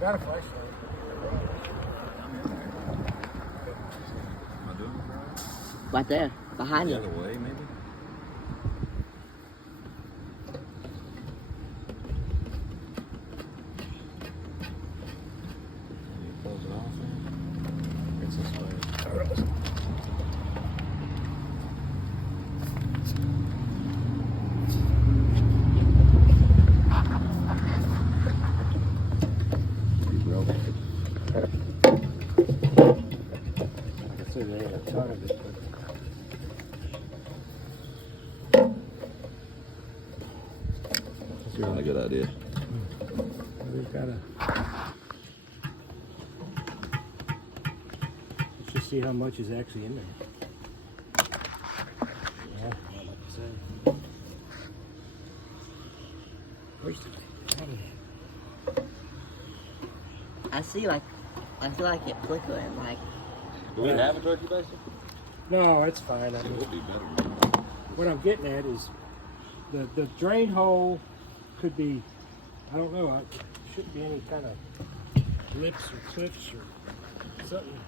got a flashlight. Am I doing it right? Right there, behind The you. other way, maybe? Can you close it off then? It's this way. I can see there ain't a ton of it, but That's not a good idea. we've got to. Let's just see how much is actually in there. Yeah, I like to say. Where's the? I see like it flickering, like. Do we have a turkey baster? No, it's fine. I It mean, would be better. what I'm getting at is the drain hole could be, I don't know, shouldn't be any kind of lips or clips or something